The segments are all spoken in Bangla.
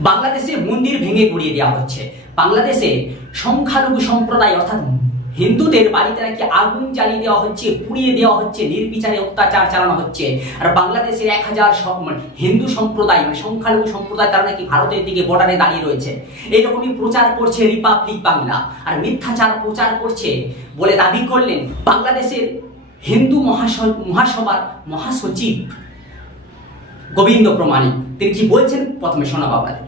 বাংলাদেশে মন্দির ভেঙে গুড়িয়ে দেওয়া হচ্ছে। বাংলাদেশে সংখ্যালঘু সম্প্রদায়, অর্থাৎ হিন্দুদের বাড়িতে নাকি আগুন জ্বালিয়ে দেওয়া হচ্ছে, পুড়িয়ে দেওয়া হচ্ছে, নির্বিচারে অত্যাচার চালানো হচ্ছে। আর বাংলাদেশের এক হাজার মানে হিন্দু সম্প্রদায় মানে সংখ্যালঘু সম্প্রদায়, তারা নাকি ভারতের দিকে বর্ডারে দাঁড়িয়ে রয়েছে। এইরকমই প্রচার করছে রিপাবলিক বাংলা। আর মিথ্যাচার প্রচার করছে বলে দাবি করলেন বাংলাদেশের হিন্দু মহাস- মহাসভার মহাসচিব গোবিন্দ প্রমাণিক। তিনি কি বলছেন? প্রথমে শোনাবো আপনাদের।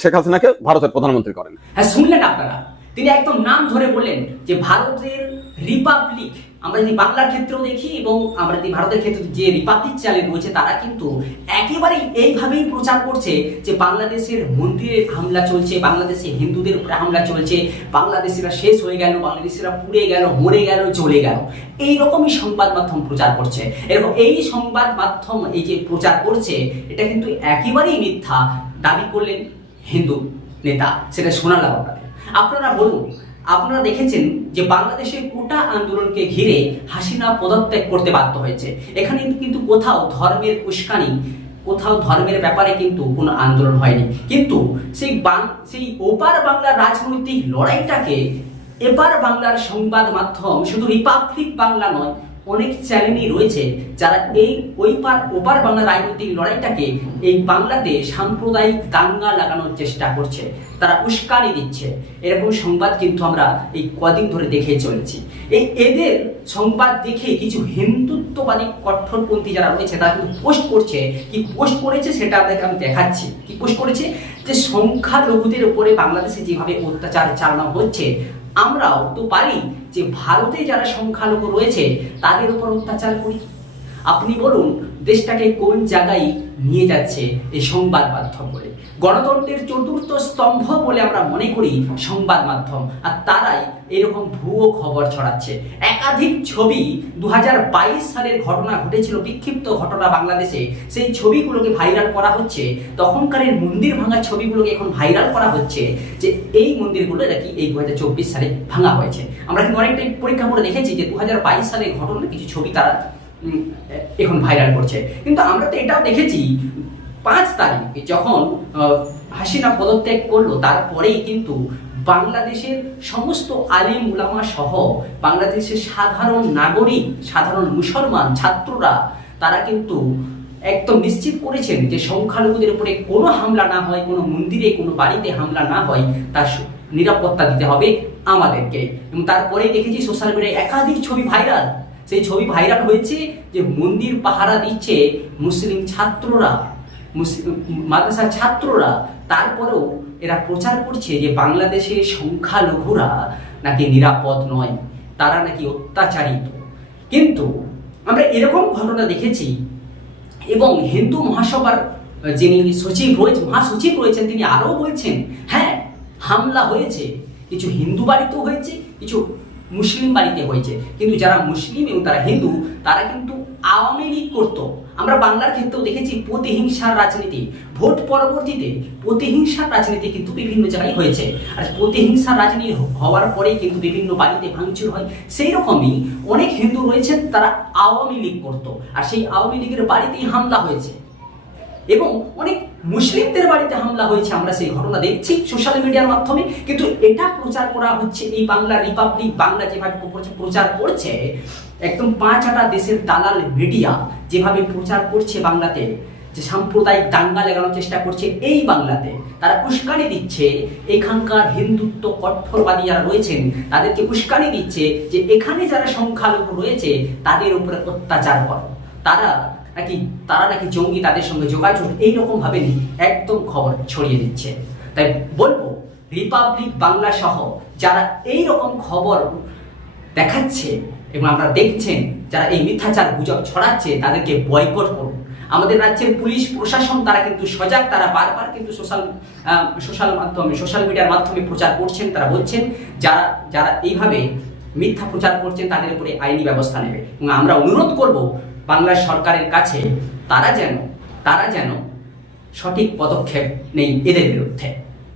শেখ হাসিনাকে ভারতের প্রধানমন্ত্রী করেন। হ্যাঁ শুনলেন আপনারা? তিনি একদম নাম ধরে বললেন যে ভারতের রিপাবলিক, আমরা যদি বাংলার ক্ষেত্রেও দেখি এবং আমরা যদি ভারতের ক্ষেত্রে যে রিপাবলিক চ্যানেল রয়েছে, তারা কিন্তু একেবারেই এইভাবেই প্রচার করছে যে বাংলাদেশের মন্দিরে হামলা চলছে বাংলাদেশে হিন্দুদের উপরে হামলা চলছে, বাংলাদেশিরা শেষ হয়ে গেল, বাংলাদেশিরা পুড়ে গেল, মরে গেল, চলে গেল। এই রকমই সংবাদ মাধ্যম প্রচার করছে। এরকম এই সংবাদ মাধ্যম এই যে প্রচার করছে, এটা কিন্তু একেবারেই মিথ্যা। দাবি করলেন হিন্দু নেতা, সেটা শোনালাম আপনাদের। আপনারা বলুন, আপনারা দেখেছেন যে বাংলাদেশের কোটা আন্দোলনকে ঘিরে হাসিনা পদত্যাগ করতে বাধ্য হয়েছে। এখানে কিন্তু কোথাও ধর্মের উস্কানি, কোথাও ধর্মের ব্যাপারে কিন্তু কোনো আন্দোলন হয়নি। কিন্তু সেই বাং, সেই ওপার বাংলার রাজনৈতিক লড়াইটাকে এপার বাংলার সংবাদ মাধ্যম শুধু রিপাবলিক বাংলা নয় অনেক চ্যানেলই রয়েছে যারা এই ওই পার, ওপার বাংলা রাজনৈতিক লড়াইটাকে এই বাংলাতে সাম্প্রদায়িক দাঙ্গা লাগানোর চেষ্টা করছে। তারা উস্কানি দিচ্ছে। এরকম সংবাদ কিন্তু আমরা এই কদিন ধরে দেখে চলেছি। এই এদের সংবাদ দেখে কিছু হিন্দুত্ববাদী কঠোরপন্থী যারা রয়েছে, তারা কিন্তু পোস্ট করছে। কি পোস্ট করেছে সেটা আপনাকে আমি দেখাচ্ছি। কি পোস্ট করেছে? যে সংখ্যালঘুদের উপরে বাংলাদেশে যেভাবে অত্যাচার চালানো হচ্ছে আমরাও তো পারি যে ভারতে যারা সংখ্যালঘু রয়েছে তাদের উপর অত্যাচার করি। আপনি বলুন, দেশটাকে কোন জায়গায় নিয়ে যাচ্ছে এই সংবাদ মাধ্যম বলে? গণতন্ত্রের চতুর্থ স্তম্ভ বলে আমরা মনে করি সংবাদ মাধ্যম, আর তারাই এরকম ভুয়ো খবর ছড়াচ্ছে। একাধিক ছবি দু সালের ঘটনা ঘটেছিল, বিক্ষিপ্ত ঘটনা বাংলাদেশে। সেই ছবিগুলোকে ভাইরাল করা হচ্ছে, তখনকারের মন্দির ভাঙা ছবিগুলোকে এখন ভাইরাল করা হচ্ছে যে এই মন্দিরগুলো নাকি এই দু হাজার চব্বিশ সালে ভাঙা হয়েছে। আমরা কিন্তু অনেকটাই পরীক্ষা করে দেখেছি যে দু হাজার বাইশ সালের ঘটনা কিছু ছবি তারা এখন ভাইরাল করছে। কিন্তু আমরা তো এটাও দেখেছি, পাঁচ তারিখ যখন হাসিনা পদত্যাগ করল, তারপরেই কিন্তু বাংলাদেশের সমস্ত আলিম উলামা সহ বাংলাদেশের সাধারণ নাগরিক, সাধারণ মুসলমান ছাত্ররা, তারা কিন্তু একদম নিশ্চিত করেছেন যে সংখ্যালঘুদের উপরে কোনো হামলা না হয়, কোনো মন্দিরে, কোনো বাড়িতে হামলা না হয়, তার নিরাপত্তা দিতে হবে আমাদেরকে। এবং তারপরেই দেখেছি সোশ্যাল মিডিয়ায় একাধিক ছবি ভাইরাল সেই ছবি ভাইরাল হয়েছে যে মন্দির পাহারা দিচ্ছে মুসলিম ছাত্ররা মাদ্রাসার ছাত্ররা। তারপরেও এরা প্রচার করছে যে বাংলাদেশের সংখ্যালঘুরা নাকি নিরাপদ নয়, তারা নাকি অত্যাচারিত। কিন্তু আমরা এরকম ঘটনা দেখেছি এবং হিন্দু মহাসভার যিনি সচিব রয়েছে, মহাসচিব রয়েছেন, তিনি আরও বলছেন হ্যাঁ হামলা হয়েছে, কিছু হিন্দু বাড়িতেও হয়েছে, কিছু মুসলিম বাড়িতে হয়েছে। কিন্তু যারা মুসলিম এবং তারা হিন্দু, তারা কিন্তু আওয়ামী লীগ করতো। আমরা বাংলার ক্ষেত্রেও দেখেছি প্রতিহিংসার রাজনীতি। ভোট পরবর্তীতে প্রতিহিংসার রাজনীতি কিন্তু বিভিন্ন জায়গায় হয়েছে। আর প্রতিহিংসার রাজনীতি হওয়ার পরেই কিন্তু বিভিন্ন বাড়িতে ভাঙচুর হয়। সেই রকমই অনেক হিন্দু রয়েছেন, তারা আওয়ামী লীগ করতো। আর সেই আওয়ামী লীগের বাড়িতেই হামলা হয়েছে। এবং অনেক মুসলিমদের বাড়িতে হামলা হয়েছে, আমরা সেই ঘটনা দেখছি সোশ্যাল মিডিয়ার মাধ্যমে। কিন্তু এটা প্রচার করা হচ্ছে, এই বাংলা রিপাবলিক, বাংলা যেভাবে প্রচার- করছে, একদম পাঁচ আটা দেশের দালাল মিডিয়া যেভাবে প্রচার করছে বাংলাতে, যে সাম্প্রদায়িক দাঙ্গা লাগানোর চেষ্টা করছে এই বাংলাতে, তারা উস্কানি দিচ্ছে, এখানকার হিন্দুত্ব কঠোরবাদী যারা রয়েছেন, তাদেরকে উস্কানি দিচ্ছে যে এখানে যারা সংখ্যালঘু রয়েছে, তাদের উপরে অত্যাচার করো। তারা নাকি তারা নাকি জঙ্গি তাদের সঙ্গে যোগাযোগ এইরকম ভাবে একদম খবর ছড়িয়ে দিচ্ছে। তাই বলব রিপাবলিক বাংলা সহ যারা এই রকম খবর দেখাচ্ছে এবং আমরা দেখছেন, যারা এই মিথ্যাচার গুজব ছড়াচ্ছে, তাদেরকে বয়কট করুন। আমাদের রাজ্যের পুলিশ, প্রশাসন, তারা কিন্তু সজাগ, তারা বারবার কিন্তু সোশ্যাল সোশ্যাল মাধ্যমে সোশ্যাল মিডিয়ার মাধ্যমে প্রচার করছেন, তারা বলছেন, যারা যারা এইভাবে মিথ্যা প্রচার করছেন, তাদের উপরে আইনি ব্যবস্থা নেবে। এবং আমরা অনুরোধ করব বাংলার সরকারের কাছে তারা যেন তারা যেন সঠিক পদক্ষেপ নেই এদের বিরুদ্ধে।